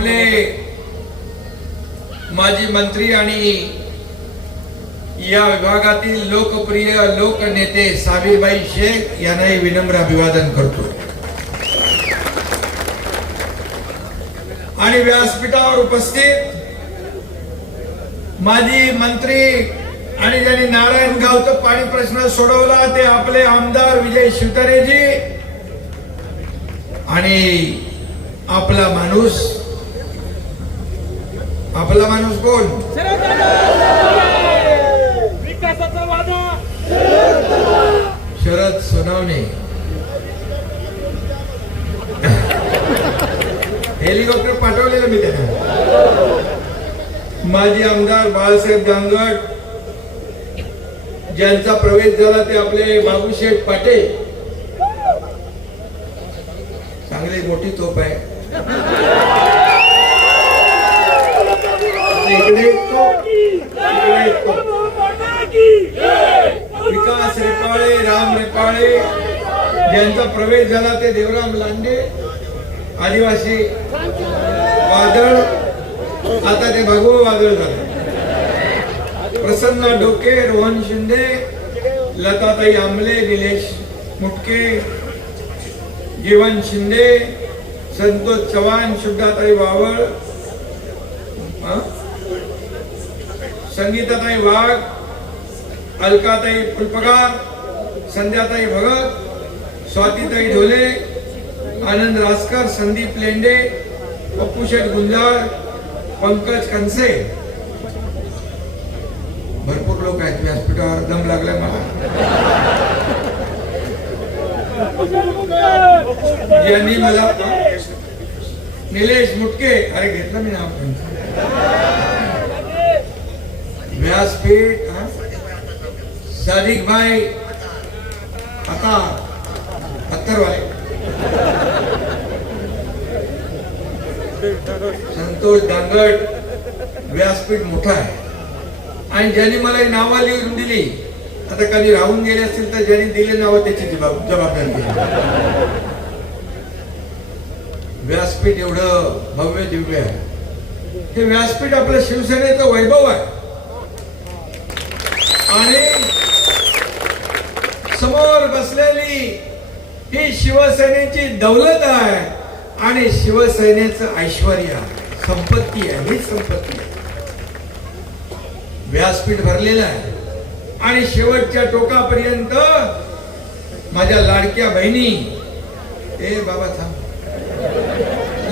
आपले माजी मंत्री आणि या विभागातील लोकप्रिय लोकनेते साबीबाई शेख यांनाही विनम्र अभिवादन करतो. आणि व्यासपीठावर उपस्थित माजी मंत्री आणि ज्यांनी नारायणगावचं पाणी प्रश्न सोडवला ते आपले आमदार विजय शिवतारेजी आणि आपला माणूस आपला माणूस कोण शरद सोनावणे हेलिकॉप्टर पाठवलेलं मी त्यांना माजी आमदार बाळासाहेब गांगट ज्यांचा प्रवेश झाला ते आपले बाबूशेठ पाटे चांगली मोठी तोप आहे. इकडे इकडे विकास रेपाळे राम रेपाळे यांचा प्रवेश झाला ते देवराम लांडे आदिवासी वादळ. आता ते भगव वादळ झालं. प्रसन्न डोके रोहन शिंदे लताताई आंबले निलेश मुटके जीवन शिंदे संतोष चव्हाण शुद्धाताई वावळ हं? संगीताताई वाघ अलकाताई फुलपगार संध्याताई भगत स्वातीताई ढोले आनंद रासकर संदीप लेंडे पप्पू शेठ गुंजाळ पंकज कनसे. भरपूर लोक आहेत व्यासपीठावर दम लागलाय मला. यांनी मला निलेश मुटके अरे घेतलं मी नाव त्यांचं. व्यासपीठ सादिक भाई आता अत्तरवाले. संतोष दांगड व्यासपीठ मोठा आहे. आणि ज्यांनी मला नावा नावं लिहून दिली आता कधी राहून गेले असतील तर ज्यांनी दिले नावं त्याची जबाब- जबाबदारी व्यासपीठ एवढं भव्य दिव्य आहे. हे व्यासपीठ आपलं शिवसेनेचं वैभव आहे. आणि समोर बसलेली ही शिवसेनेची दौलत आहे आणि शिवसेनेचं ऐश्वर आहे. संपत्ती आहे ही संपत्ती आहे. व्यासपीठ भरलेलं आहे. आणि शेवटच्या टोकापर्यंत माझ्या लाडक्या बहिणी ए बाबा थांब.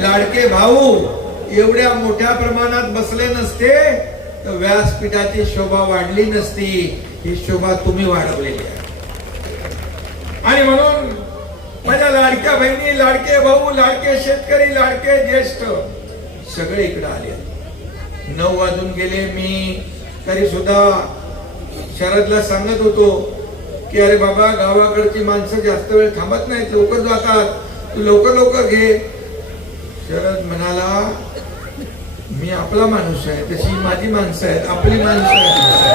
लाडके भाऊ एवढ्या मोठ्या प्रमाणात बसले नसते तर व्यासपीठाची शोभा वाढली नसती ही शोभा तुम्ही वाढवलेली आहे. आणि म्हणून माझ्या लाडक्या बहिणी लाडके भाऊ लाडके शेतकरी लाडके ज्येष्ठ सगळे इकडे आले. नऊ वाजून गेले मी तरी सुद्धा शरदला सांगत होतो की अरे बाबा गावाकडची माणसं जास्त वेळ थांबत नाहीत लवकर जातात तू लवकर लवकर घे. शरद म्हणाला मी आपला माणूस आहे तशी माझी माणसं आहेत आपली माणसं आहेत.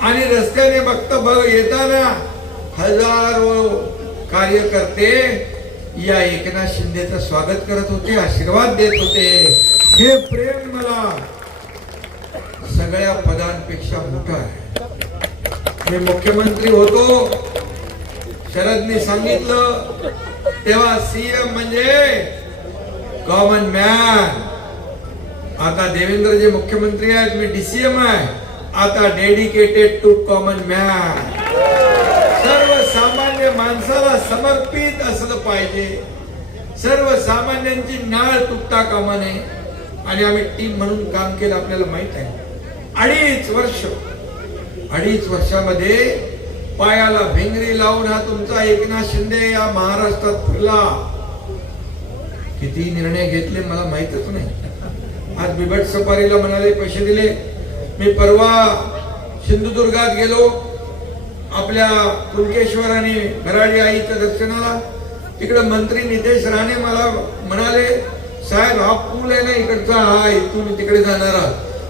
आणि रस्त्याने बघता बघ येताना हजारो कार्यकर्ते या एकनाथ शिंदेचं स्वागत करत होते आशीर्वाद देत होते. हे प्रेम मला सगळ्या पदांपेक्षा मोठं आहे. मी मुख्यमंत्री होतो. शरदने सांगितलं तेव्हा सीएम म्हणजे कॉमन मॅन आता देवेंद्रजी मुख्यमंत्री आहेत मी डीसीएम आहे. आता डेडिकेटेड टू कॉमन मॅन सर्वसामान्य माणसाला समर्पित असलं पाहिजे. सर्वसामान्यांची नाळ तुटता कामा नये. आणि आम्ही टीम म्हणून काम केलं आपल्याला माहीत आहे. अडीच वर्ष. अडीच वर्षामध्ये पायाला भिंगरी लावून हा तुमचा एकनाथ शिंदे या महाराष्ट्रात फिरला. किती निर्णय घेतले मला माहीतच नाही. आज बिबट सफारीला म्हणाले पैसे दिले. मी परवा सिंधुदुर्गात गेलो. आपल्या कुलकेश्वर आणि भराडी आईच्या दर्शनाला. तिकडे मंत्री नितेश राणे मला म्हणाले साहेब हा पूल आहे ना इकडचा? हा इथून तिकडे जाणारा.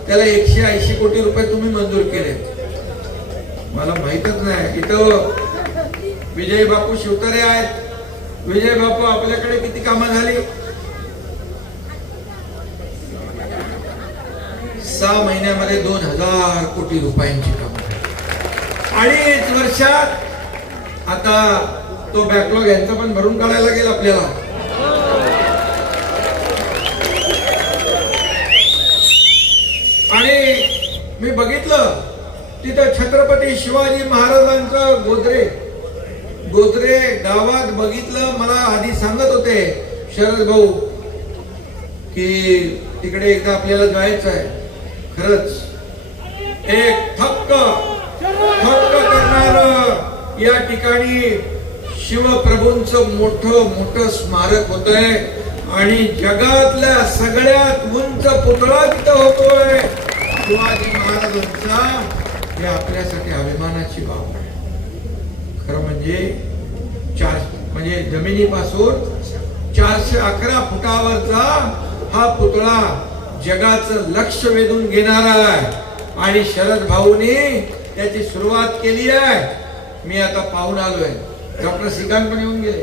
त्याला एकशे ऐंशी कोटी रुपये तुम्ही मंजूर केले मला माहितच नाही. इथं विजय बापू शिवतारे आहेत. विजय बापू आपल्याकडे किती कामं झाली? सहा महिन्यामध्ये दोन हजार कोटी रुपयांची कामं अडीच वर्षात आता तो बॅकलॉग यांचा पण भरून काढायला लागेल आपल्याला. आणि मी बघितलं तिथं छत्रपती शिवाजी महाराजांचं गोदरे गोदरे गावात बघितलं मला आधी सांगत होते शरद भाऊ की तिकडे एकदा आपल्याला जायचं आहे खरंच एक थक्क थक्क करणार या ठिकाणी शिवप्रभूंच मोठ मोठ स्मारक होतंय आणि जगातल्या सगळ्यात उंच पुतळा तिथं होतोय. शिवाजी महाराजांचा हे आपल्यासाठी अभिमानाची बाब आहे. खरं म्हणजे चार म्हणजे जमिनीपासून चारशे अकरा फुटावरचा हा पुतळा जगाचं लक्ष वेधून घेणारा आहे. आणि शरद भाऊनी त्याची सुरुवात केली आहे. मी आता पाहून आलोय. डॉक्टर श्रीकांत पण येऊन गेले.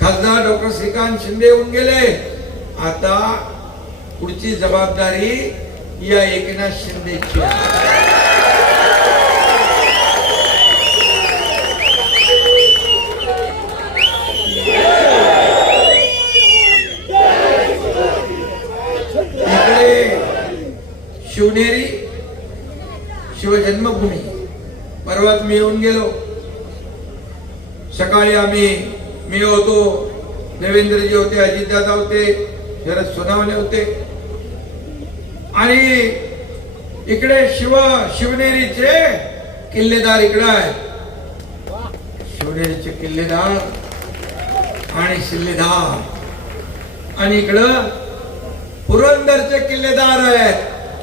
खासदार डॉक्टर श्रीकांत शिंदे येऊन गेले. आता पुढची जबाबदारी या एकनाथ शिंदेची आहे. इकडे शिवनेरी शिवजन्मभूमी परवाच मी येऊन गेलो सकाळी आम्ही मी होतो देवेंद्रजी होते अजितदादा होते शरद सोनावणे होते आणि इकडे शिव शिवनेरीचे किल्लेदार इकडे आहेत. शिवनेरीचे किल्लेदार आणि शिल्लेदार. आणि इकडं पुरंदरचे किल्लेदार आहेत.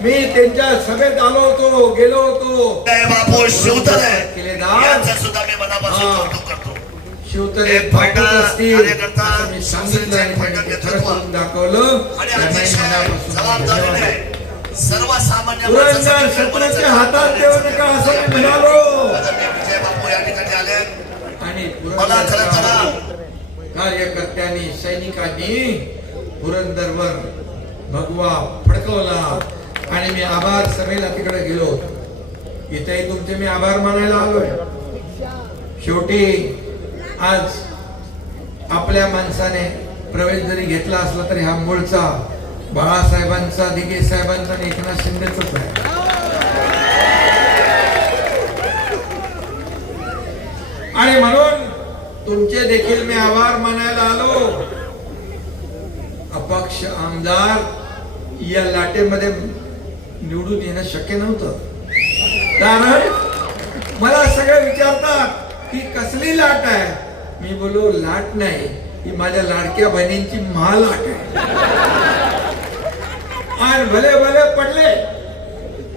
मी त्यांच्या सभेत आलो होतो गेलो होतो. बापू शिवतरे. किल्लेदार. यांचं सुद्धा मी मनापासून. कौतुक करतो. शिवतरे सांगितलं दाखवलं. सर्वसामान्य पुरंदर शत्रूच्या हातात देऊ करण्याचं नका असं मी काम म्हणालो. आदरणीय विजय बापू या ठिकाणी आले. आणि मला खरं पुरंदरच्या तर कार्यकर्त्यांनी सैनिकांनी पुरंदरवर भगवा फडकवला. आणि मी आभार सभेला तिकडे गेलो. इथेही तुमचे मी आभार मानायला आलोय. शेवटी आज आपल्या माणसाने प्रवेश जरी घेतला असला तरी हा मूळचा बाळासाहेबांचा दिगे साहेबांचा आणि एकनाथ शिंदेच आहे आणि म्हणून तुमचे देखील मी आभार मानायला आलो. अपक्ष आमदार या लाटेमध्ये निवडून येणं शक्य नव्हतं. कारण मला सगळे विचारतात की कसली लाट आहे? मी बोलो लाट नाही. ही माझ्या लाडक्या बहिणींची महालाट आहे. आणि भले भले पडले.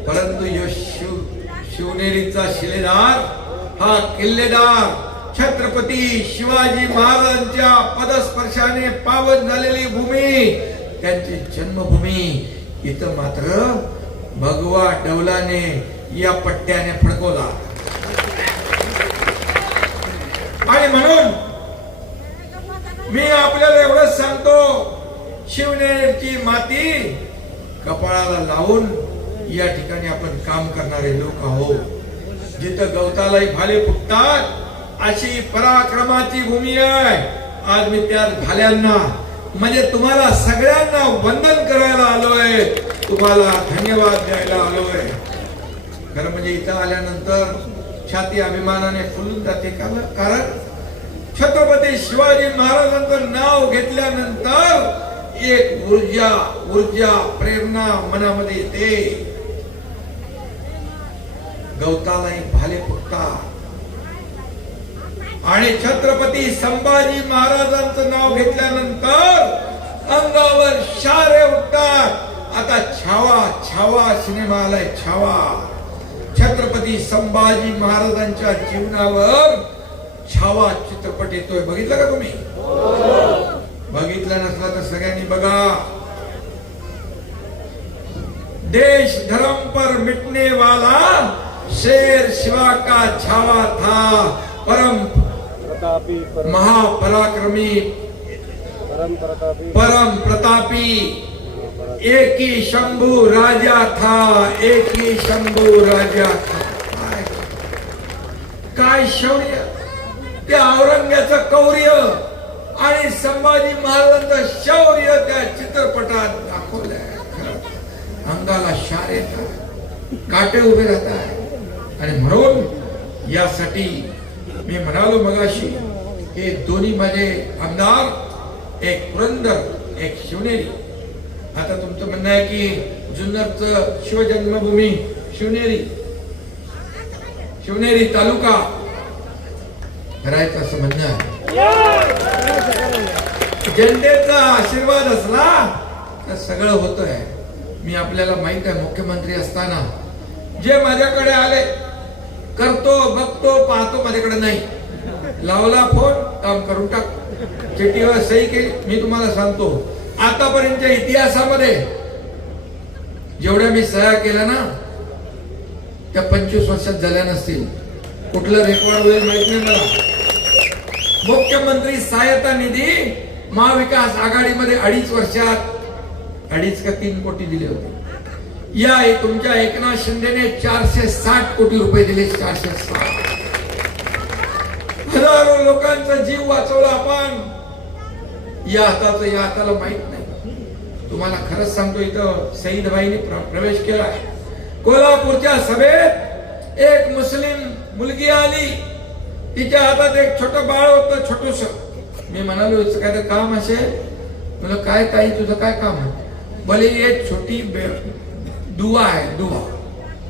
परंतु यो शिव शिवनेरीचा शिलेदार हा किल्लेदार छत्रपती शिवाजी महाराजांच्या पदस्पर्शाने पावन झालेली भूमी त्यांची जन्मभूमी इथं मात्र भगवा डवलाने या पट्ट्याने फडकवला. आणि म्हणून मी आपल्याला एवढंच सांगतो शिवनेरची माती कपाळाला लावून या ठिकाणी आपण काम करणारे लोक आहोत. जिथं गवतालाही भाले फुटतात अशी पराक्रमाची भूमी आहे. आज मी त्या भाल्यांना म्हणजे तुम्हाला सगळ्यांना वंदन करायला आलोय. तुम्हाला धन्यवाद द्यायला आलोय. खरं म्हणजे इथं आल्यानंतर छाती अभिमानाने फुलून जाते. कारण छत्रपती शिवाजी महाराजांचं नाव घेतल्यानंतर एक ऊर्जा ऊर्जा प्रेरणा मनामध्ये येते. गवतालाही भाले फुटतात. आणि छत्रपती संभाजी महाराजांचं नाव घेतल्यानंतर अंगावर शारे उठतात. आता छावा छावा सिनेमा आलाय छावा. छत्रपती संभाजी महाराजांच्या जीवनावर छावा चित्रपट येतोय. बघितलं का तुम्ही? बघितलं नसला तर सगळ्यांनी बघा. देश धर्म पर मिटने वाला शेर शिवा का छावा था परम महापराक्रमी। परम प्रतापी। एक ही शंभू राजा था एक ही शंभू राजा था। काय काय शौर्य? त्या औरंग्याचं कौर्य आणि संभाजी महाराजांचं शौर्य त्या चित्रपटात दाखवलंय. अंगाला शार येतात काटे उभे राहतात. आणि म्हणून यासाठी मी म्हणालो मगाशी हे दोन्ही माझे आमदार एक पुरंदर एक शिवनेरी. आता तुमचं म्हणणं आहे की जुन्नरचं शिवजन्मभूमी शिवनेरी. शिवनेरी तालुका. करायचं असं म्हणणं आहे. जनतेचा आशीर्वाद असला तर सगळं होतंय. मी आपल्याला माहीत आहे मुख्यमंत्री असताना. जे माझ्याकडे आले करतो बघतो पाहतो माझ्याकडे नाही. लावला फोन काम करून टाक. चिठ्ठीवर सही केली मी तुम्हाला सांगतो. आतापर्यंतच्या इतिहासामध्ये जेवढ्या मी सह्या केल्या ना त्या पंचवीस वर्षात झाल्या नसतील. कुठलं रेकॉर्ड होईल माहीत नाही मला. मुख्यमंत्री सहायता निधी महाविकास आघाडीमध्ये अडीच वर्षात अडीच का तीन कोटी दिले होते. या तुमच्या एकनाथ शिंदेने चारशे साठ कोटी रुपये दिले चारशे साठ. हजारो लोकांचा जीव वाचवला आपण. या हाताचं या हाताला माहीत नाही. तुम्हाला खरंच सांगतो इथं सईद भाईने प्रवेश केला. कोल्हापूरच्या सभेत एक मुस्लिम मुलगी आली. तिच्या हातात एक छोट बाळ होतं छोटूस. मी म्हणालो काय तर काम असेल? म्हणलं काय ताई तुझं काय काम आहे? बोले ये छोटी दुआ आहे दुआ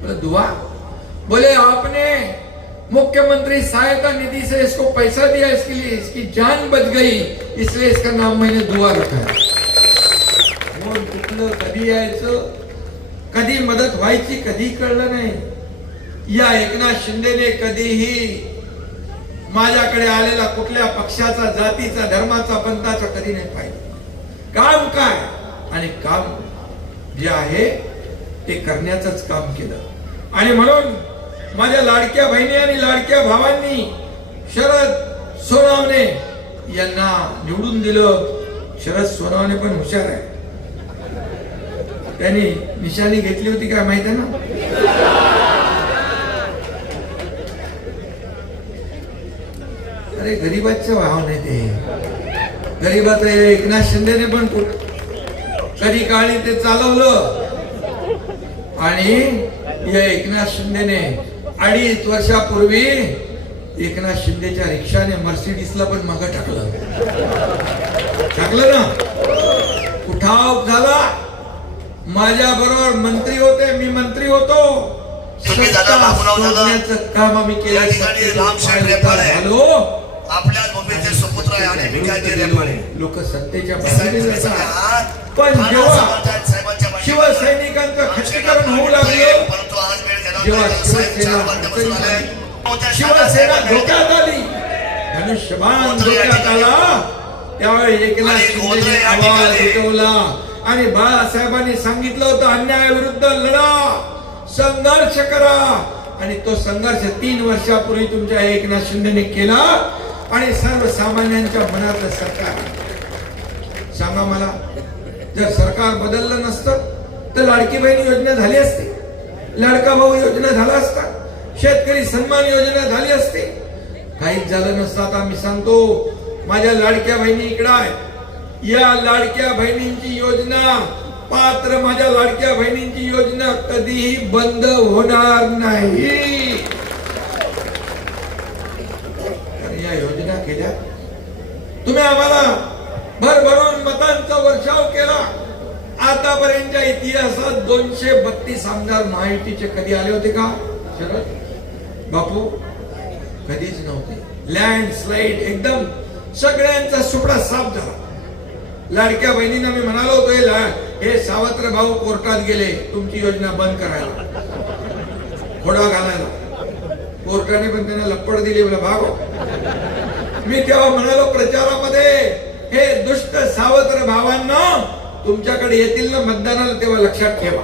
बोले दुआ बोले आपने मुख्यमंत्री सहायता निधि से इसको पैसा दिया इसके लिए इसकी जान बच गई इसलिए इसका नाम मैंने दुआ रखा है. कोण कुठलं कधी यायचं कधी मदत व्हायची कधी कळलं नाही। या एकनाथ शिंदेने कधीही माझ्याकडे आलेला कुठल्या पक्षाचा जातीचा धर्माचा पंथाचा कधी नाही पाहिजे काम काय? आणि काम जे आहे ते करण्याचंच काम केलं. आणि म्हणून माझ्या लाडक्या बहिणी आणि लाडक्या भावांनी शरद सोनावणे यांना निवडून दिलं. शरद सोनावणे पण हुशार आहे. त्यांनी निशाणी घेतली होती काय माहिती आहे ना? अरे गरीबाचं भाव नाही ते. गरीबाचं एकनाथ शिंदेने पण कधी काळी ते चालवलं. आणि या एकनाथ शिंदेने अडीच वर्षापूर्वी एकनाथ शिंदेच्या रिक्षाने मर्सिडीजला पण माग टाकलं. टाकलं ना? उठाव झाला. माझ्या बरोबर मंत्री होते मी मंत्री होतो. काम आम्ही केलं. आपल्या भूमीचे सुपुत्र आहे आणि विकायचे रेपाळे लोक सत्तेच्या जातात. पण जेव्हा. शिवसैनिकांचं खच्चीकरण होऊ लागलं. परंतु आज वेळ गेला जेव्हा शिवसेना शिवसेना धोक्यात आली. धनुष्यबाण धोक्यात. आला. त्यावेळी एकनाथ या आवाज. उठवला. आणि बाळासाहेबांनी सांगितलं होतं अन्यायाविरुद्ध लढा. संघर्ष करा. आणि तो संघर्ष तीन वर्षापूर्वी तुमच्या एकनाथ शिंदेने केला. आणि सर्वसामान्यांच्या मनातलं सरकार. सांगा मला जर सरकार बदललं नसतं तर लाडकी बहीण योजना झाली असती. लाडका भाऊ योजना झाला असता. शेतकरी सन्मान योजना झाली असती. काहीच झालं नसतं. आता मी सांगतो माझ्या लाडक्या बहिणी इकडं आहे. या लाडक्या बहिणींची योजना पात्र माझ्या लाडक्या बहिणींची योजना कधीही बंद होणार नाही. या योजना केल्या. तुम्ही आम्हाला भरभरून मतांचा वर्षाव केला. आतापर्यंतच्या इतिहासात दोनशे बत्तीस आमदार महायुतीचे कधी आले होते का? शरद? बापू? कधीच नव्हते. लँड स्लाइड एकदम सगळ्यांचा सुपडा साफ झाला. लाडक्या बहिणींना मी म्हणालो होतो हे हे सावत्र भाऊ कोर्टात गेले तुमची योजना बंद करायला. घोडा घालायला. कोर्टाने पण त्यांना लप्पड दिली मला भाग मी तेव्हा म्हणालो प्रचारामध्ये हे दुष्ट सावत्र भावांना तुमच्याकडे येतील ना मतदानाला तेव्हा लक्षात ठेवा.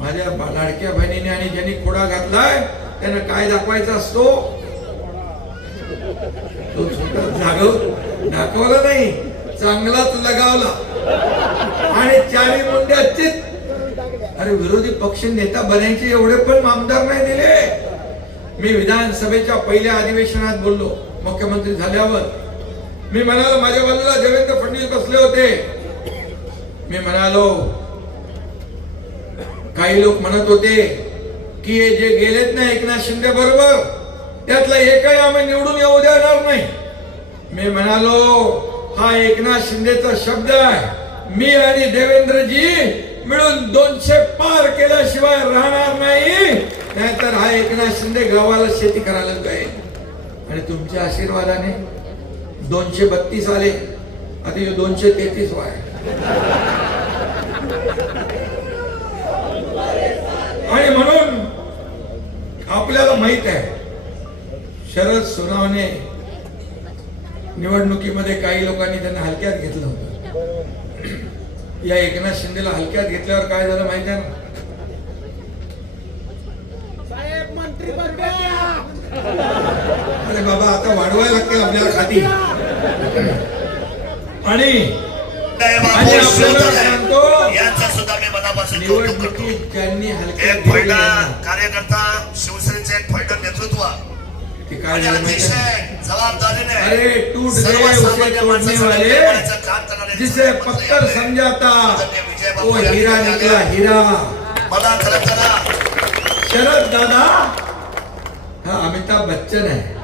माझ्या लाडक्या बहिणीने आणि ज्यांनी खोडा घातलाय त्यांना काय दाखवायचा असतो? तो स्वतः जागव दाखवला नाही चांगलाच लगावला. आणि चारी मुंड्या चित अरे विरोधी पक्ष नेता बनायचे एवढे पण आमदार नाही दिले. मी विधानसभेच्या पहिल्या अधिवेशनात बोललो. मुख्यमंत्री झाल्यावर मी म्हणालो माझ्या बाजूला देवेंद्र फडणवीस बसले होते. मी म्हणालो काही लोक म्हणत होते की हे जे गेलेत ना एकनाथ शिंदे बरोबर त्यातला एकही आम्ही निवडून येऊ देणार नाही. मी म्हणालो हा एकनाथ शिंदेचा शब्द आहे. मी आणि देवेंद्रजी मिळून दोनशे पार केल्याशिवाय राहणार नाही. नाहीतर हा एकनाथ शिंदे गावाला शेती करायला जाईल. आणि तुमच्या आशीर्वादाने दोनशे बत्तीस आले. आता हे दोनशे तेहतीस वाय. आणि म्हणून आपल्याला माहीत आहे शरद सोनावणे निवडणुकीमध्ये काही लोकांनी त्यांना हलक्यात घेतलं होतं. या एकनाथ शिंदेला हलक्यात घेतल्यावर काय झालं माहिती आहे? ना साहेब मंत्री बनल्या अरे बाबा आता वाढवायला लागतील आपल्याला खाती आणि आणि आपल्याला सांगतो यांचा सुद्धा मी मनापासून कौतुक करतो निवडणुकीत ज्यांनी हलक्यात एक फैडा घेतलं कार्यकर्ता शिवसेनेचे एक फैड नेतृत्व ते काय आणि झालं माहिती आहे? अतिशय जबाबदारीने अरे टूट गए सर्वसामान्य उसे माणसाचं तोडने वाले कल्याणाचं काम करणारे जिसे मुख्यमंत्री पत्थर आपले. समझाता आदरणीय विजयबाबू वो या हीरा ठिकाणी निकला आले. हीरा. मला खरं तर शरद दादा. हा अमिताभ बच्चन है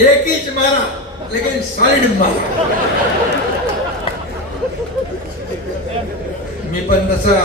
एक इंच मारा लेकिन सॉलिड मारा. मी पण तसा